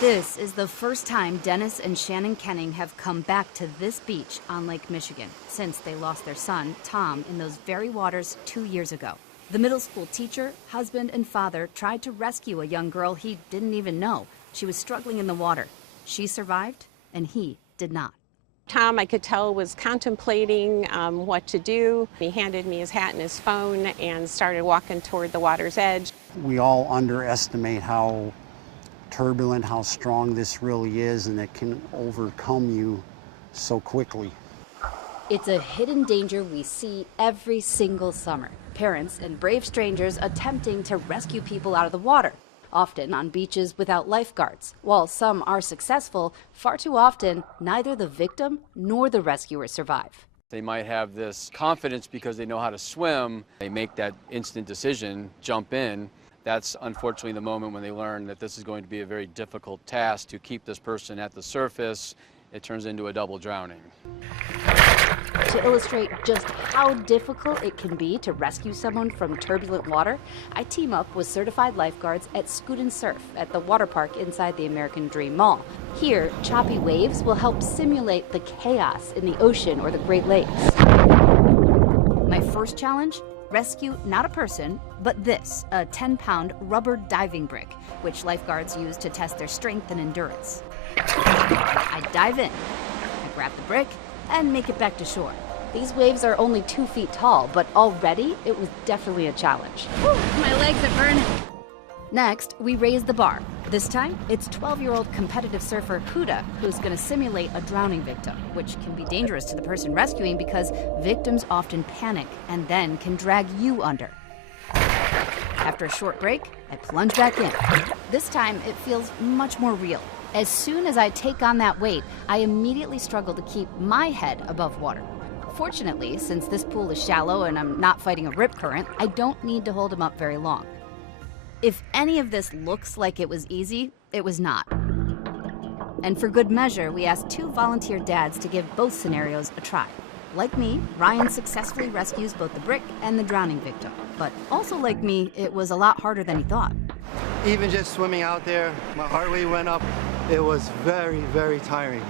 This is the first time Dennis and Shannon Kenning have come back to this beach on Lake Michigan since they lost their son, Tom, in those very waters 2 years ago. The middle school teacher, husband, and father tried to rescue a young girl he didn't even know. She was struggling in the water. She survived, and he did not. Tom, I could tell, was contemplating what to do. He handed me his hat and his phone and started walking toward the water's edge. We all underestimate how turbulent, how strong this really is, and it can overcome you so quickly. It's a hidden danger we see every single summer. Parents and brave strangers attempting to rescue people out of the water, often on beaches without lifeguards. While some are successful, far too often, neither the victim nor the rescuer survive. They might have this confidence because they know how to swim. They make that instant decision, jump in. That's unfortunately the moment when they learn that this is going to be a very difficult task to keep this person at the surface. It turns into a double drowning. To illustrate just how difficult it can be to rescue someone from turbulent water, I team up with certified lifeguards at Scoot and Surf at the water park inside the American Dream Mall. Here, choppy waves will help simulate the chaos in the ocean or the Great Lakes. My first challenge? Rescue not a person, but this, a 10-pound rubber diving brick, which lifeguards use to test their strength and endurance. I dive in, I grab the brick, and make it back to shore. These waves are only 2 feet tall, but already it was definitely a challenge. Whew, my legs are burning. Next, we raise the bar. This time, it's 12-year-old competitive surfer Huda who's going to simulate a drowning victim, which can be dangerous to the person rescuing because victims often panic and then can drag you under. After a short break, I plunge back in. This time, it feels much more real. As soon as I take on that weight, I immediately struggle to keep my head above water. Fortunately, since this pool is shallow and I'm not fighting a rip current, I don't need to hold him up very long. If any of this looks like it was easy, it was not. And for good measure, we asked 2 volunteer dads to give both scenarios a try. Like me, Ryan successfully rescues both the brick and the drowning victim. But also like me, it was a lot harder than he thought. Even just swimming out there, my heart rate went up. It was very, very tiring.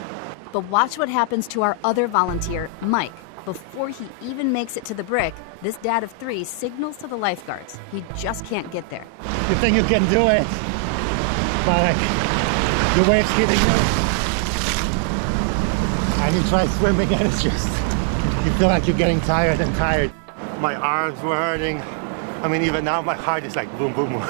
But watch what happens to our other volunteer, Mike. Before he even makes it to the brick, this dad of 3 signals to the lifeguards. He just can't get there. You think you can do it, but the waves hitting you. And you try swimming and it's just, you feel like you're getting tired and tired. My arms were hurting. I mean, even now my heart is like boom, boom, boom.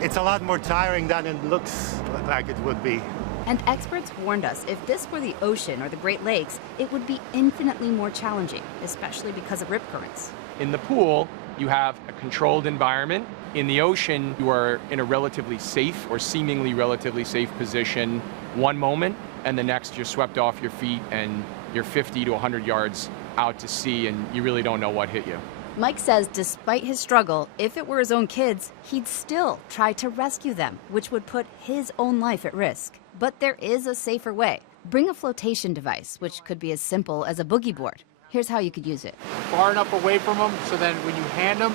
It's a lot more tiring than it looks like it would be. And experts warned us if this were the ocean or the Great Lakes, it would be infinitely more challenging, especially because of rip currents. In the pool, you have a controlled environment. In the ocean, you are in a relatively safe or seemingly relatively safe position one moment, and the next you're swept off your feet and you're 50 to 100 yards out to sea and you really don't know what hit you. Mike says despite his struggle, if it were his own kids, he'd still try to rescue them, which would put his own life at risk. But there is a safer way. Bring a flotation device, which could be as simple as a boogie board. Here's how you could use it. Far enough away from him so then when you hand him,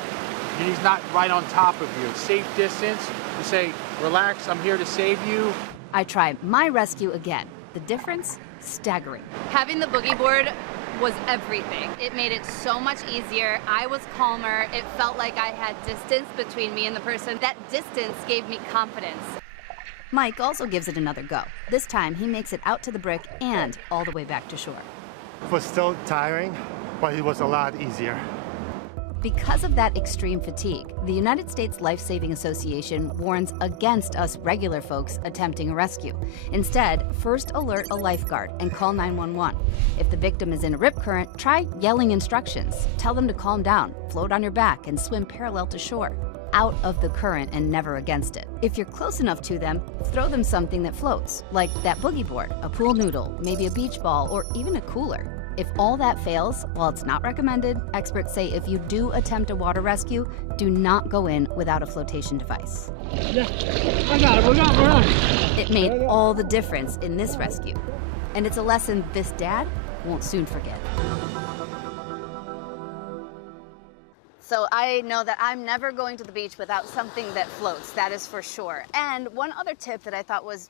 he's not right on top of you. Safe distance. You say, relax, I'm here to save you. I try my rescue again. The difference? Staggering. Having the boogie board was everything. It made it so much easier. I was calmer. It felt like I had distance between me and the person. That distance gave me confidence. Mike also gives it another go. This time, he makes it out to the brick and all the way back to shore. It was still tiring, but it was a lot easier. Because of that extreme fatigue, the United States Life-Saving Association warns against us regular folks attempting a rescue. Instead, first alert a lifeguard and call 911. If the victim is in a rip current, try yelling instructions. Tell them to calm down, float on your back, and swim parallel to shore, out of the current and never against it. If you're close enough to them, throw them something that floats, like that boogie board, a pool noodle, maybe a beach ball, or even a cooler. If all that fails, while it's not recommended, experts say if you do attempt a water rescue, do not go in without a flotation device. Yeah, I got it, we're on. It made all the difference in this rescue. And it's a lesson this dad won't soon forget. So I know that I'm never going to the beach without something that floats, that is for sure. And one other tip that I thought was,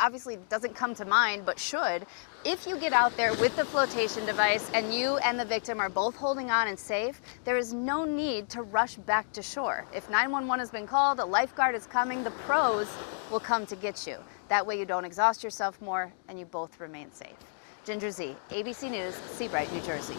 obviously doesn't come to mind, but should, if you get out there with the flotation device and you and the victim are both holding on and safe, there is no need to rush back to shore. If 911 has been called, a lifeguard is coming, the pros will come to get you. That way you don't exhaust yourself more and you both remain safe. Ginger Zee, ABC News, Seabright, New Jersey.